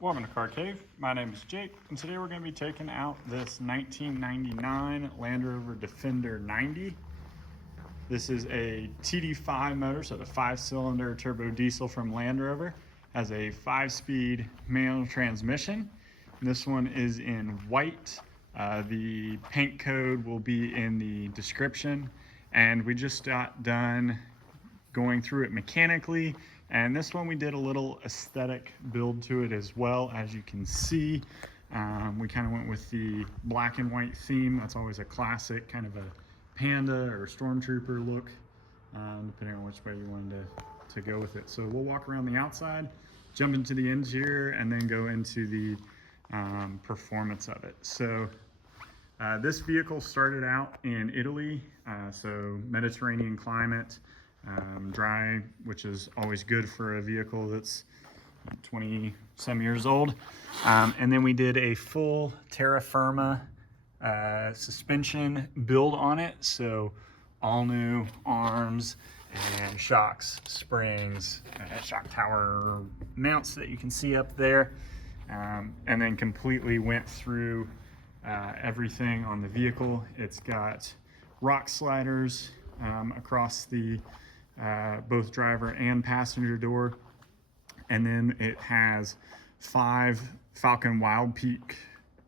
Welcome to Car Cave. My name is Jake, and today we're going to be taking out this 1999 Land Rover Defender 90. This is a Td5 motor, so the 5-cylinder turbo diesel from Land Rover. Has a 5-speed manual transmission. And this one is in white. The paint code will be in the description. And we just got done going through it mechanically. And this one we did a little aesthetic build to it as well. As you can see, we kind of went with the black and white theme. That's always a classic, kind of a Panda or Stormtrooper look, depending on which way you wanted to go with it. So we'll walk around the outside, jump into the interior, and then go into the performance of it. So this vehicle started out in Italy, so Mediterranean climate. Dry, which is always good for a vehicle that's 20 some years old. And then we did a full terra firma suspension build on it, so all new arms and shocks, springs, shock tower mounts that you can see up there, and then completely went through everything on the vehicle. It's got rock sliders across the both driver and passenger door, and then it has 5 Falcon Wild Peak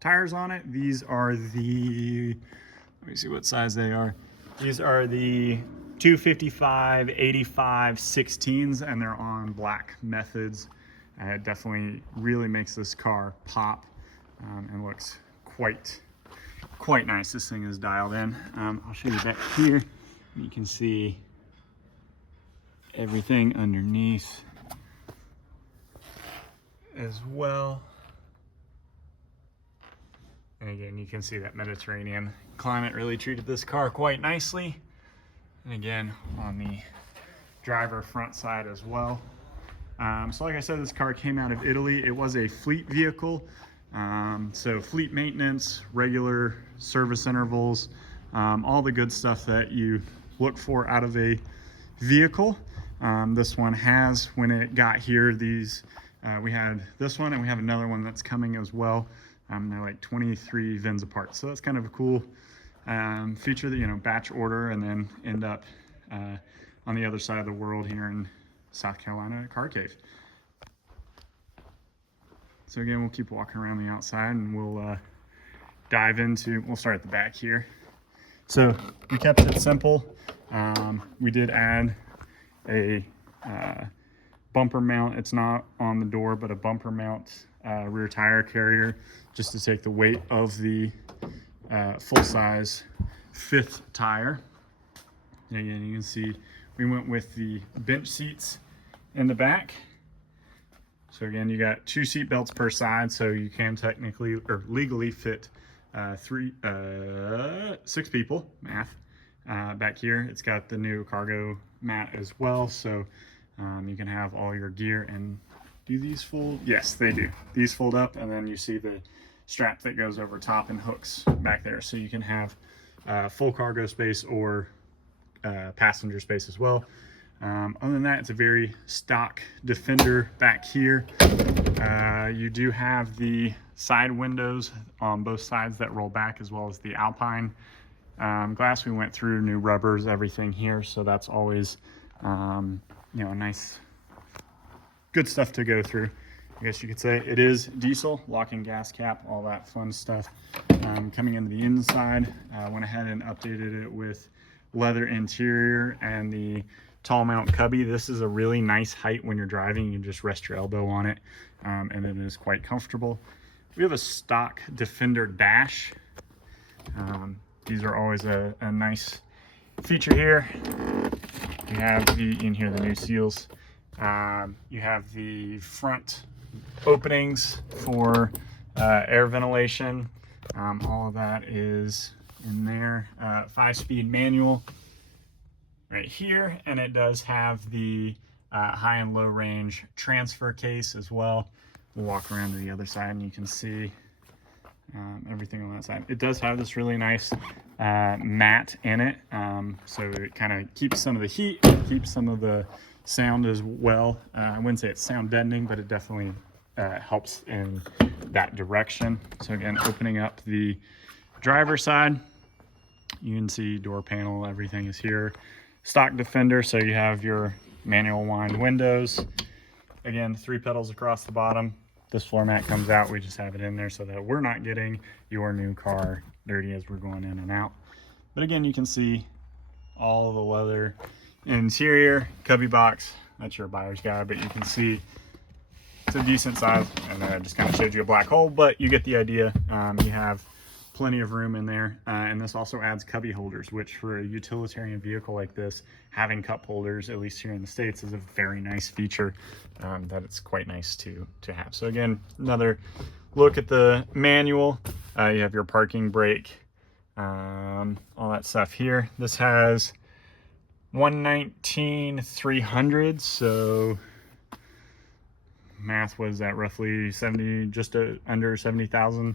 tires on it. These are the, let me see what size they are. These are the 255 85 16s, and they're on black methods. It definitely really makes this car pop, and looks quite nice. This thing is dialed in. I'll show you back here. You can see everything underneath as well. And again, you can see that Mediterranean climate really treated this car quite nicely. And again, on the driver front side as well. So like I said, this car came out of Italy. It was a fleet vehicle. So fleet maintenance, regular service intervals, all the good stuff that you look for out of a vehicle. This one has, when it got here, these, we had this one and we have another one that's coming as well. They're like 23 VINs apart. So that's kind of a cool feature that, you know, batch order and then end up on the other side of the world here in South Carolina at Car Cave. So again, we'll keep walking around the outside and we'll dive into, we'll start at the back here. So we kept it simple. We did add a bumper mount. It's not on the door, but a bumper mount rear tire carrier, just to take the weight of the full-size 5th tire. And again, you can see we went with the bench seats in the back. So again, you got 2 seat belts per side, so you can technically or legally fit 6 people, math. Back here, it's got the new cargo mat as well, so you can have all your gear. And do these fold? Yes, they do. These fold up, and then you see the strap that goes over top and hooks back there, so you can have full cargo space or passenger space as well. Other than that, it's a very stock Defender back here. You do have the side windows on both sides that roll back, as well as the Alpine glass. We went through new rubbers, everything here, so that's always you know, nice, good stuff to go through, I guess you could say. It is diesel, lock-in gas cap, all that fun stuff. Coming into the inside, went ahead and updated it with leather interior and the tall mount cubby. This is a really nice height when you're driving. You can just rest your elbow on it, and it is quite comfortable. We have a stock Defender dash. These are always a nice feature here. You have in here the new seals. You have the front openings for air ventilation. All of that is in there. 5-speed manual right here, and it does have the high and low range transfer case as well. We'll walk around to the other side and you can see everything on that side. It does have this really nice mat in it, so it kind of keeps some of the heat, keeps some of the sound as well. I wouldn't say it's sound deadening, but it definitely helps in that direction. So again, opening up the driver's side, you can see door panel, everything is here. Stock Defender, so you have your manual wind windows. Again, 3 pedals across the bottom. This floor mat comes out, we just have it in there so that we're not getting your new car dirty as we're going in and out. But again, you can see all the leather interior, cubby box, that's your buyer's guide, but you can see it's a decent size, and I just kind of showed you a black hole, but you get the idea. You have plenty of room in there, and this also adds cubby holders, which for a utilitarian vehicle like this, having cup holders, at least here in the States, is a very nice feature that it's quite nice to have. So again, another look at the manual. You have your parking brake, all that stuff here. This has 119,300, so math was that roughly 70, just under 70,000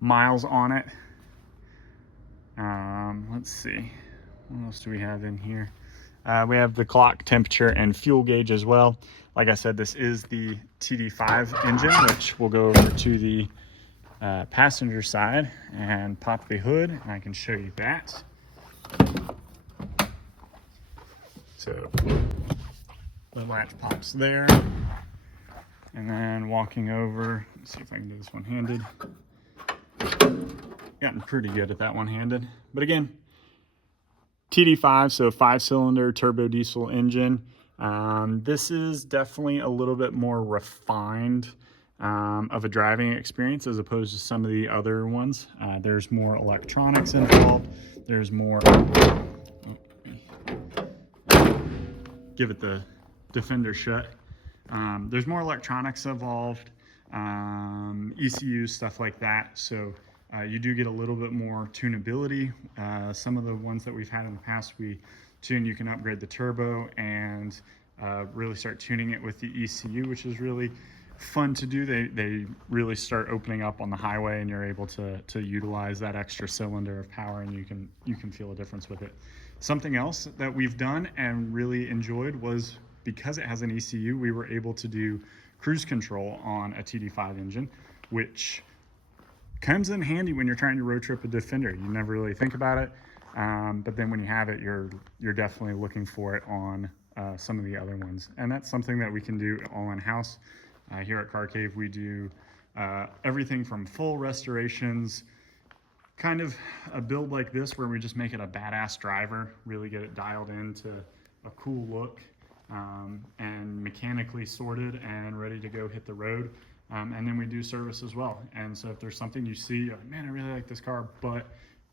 miles on it. Let's see, what else do we have in here? We have the clock, temperature, and fuel gauge as well. Like I said, this is the Td5 engine, which we'll go over to the passenger side and pop the hood, and I can show you that. So the latch pops there, and then walking over, let's see if I can do this one-handed. Gotten pretty good at that one-handed, but again, Td5, so 5-cylinder turbo diesel engine. This is definitely a little bit more refined of a driving experience as opposed to some of the other ones. There's more electronics involved. There's more, give it the Defender shut. There's more electronics involved, ECUs, stuff like that. So you do get a little bit more tunability. Some of the ones that we've had in the past, you can upgrade the turbo and really start tuning it with the ECU, which is really fun to do. They really start opening up on the highway, and you're able to utilize that extra cylinder of power, and you can feel a difference with it. Something else that we've done and really enjoyed was, because it has an ECU, we were able to do cruise control on a Td5 engine, which comes in handy when you're trying to road trip a Defender. You never really think about it, but then when you have it, you're definitely looking for it on some of the other ones. And that's something that we can do all in-house. Here at Car Cave, we do everything from full restorations, kind of a build like this where we just make it a badass driver, really get it dialed into a cool look, and mechanically sorted and ready to go hit the road. And then we do service as well. And so if there's something you see, you're like, man, I really like this car, but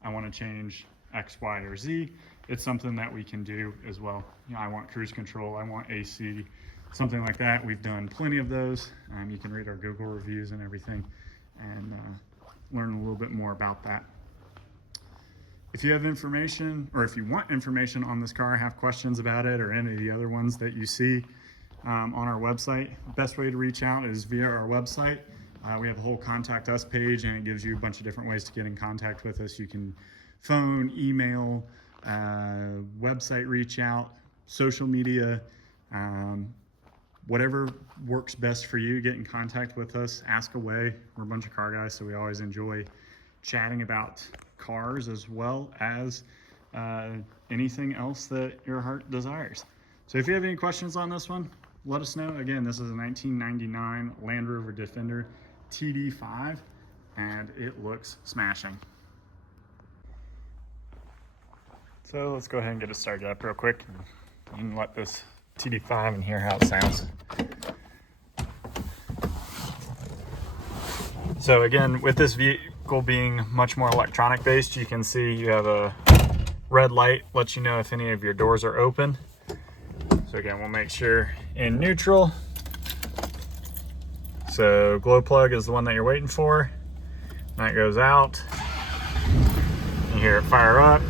I want to change X, Y, or Z, it's something that we can do as well. You know, I want cruise control, I want AC, something like that. We've done plenty of those. You can read our Google reviews and everything and learn a little bit more about that. If you have information, or if you want information on this car, have questions about it or any of the other ones that you see on our website, best way to reach out is via our website. We have a whole contact us page, and it gives you a bunch of different ways to get in contact with us. You can phone, email, website reach out, social media, whatever works best for you. Get in contact with us, ask away. We're a bunch of car guys, so we always enjoy chatting about cars as well as anything else that your heart desires. So if you have any questions on this one, let us know. Again, this is a 1999 Land Rover Defender Td5, and it looks smashing. So let's go ahead and get it started up real quick. You can let this Td5 and hear how it sounds. So again, with this vehicle being much more electronic based, you can see you have a red light, lets you know if any of your doors are open. So again, we'll make sure in neutral. So glow plug is the one that you're waiting for. That goes out. You hear it fire up.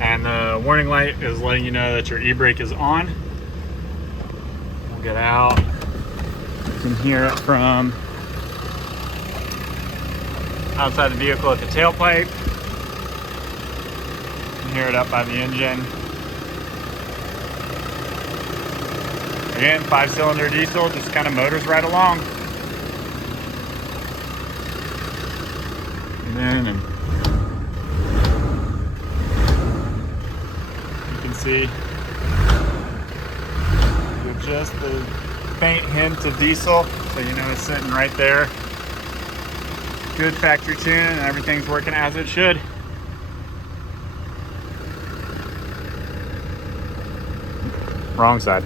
And the warning light is letting you know that your e-brake is on. We'll get out. You can hear it from outside the vehicle at the tailpipe. You can hear it up by the engine. Again, 5-cylinder diesel, just kind of motors right along. in, and you can see with just the faint hint of diesel, so you know it's sitting right there. Good factory tune, and everything's working as it should. Wrong side.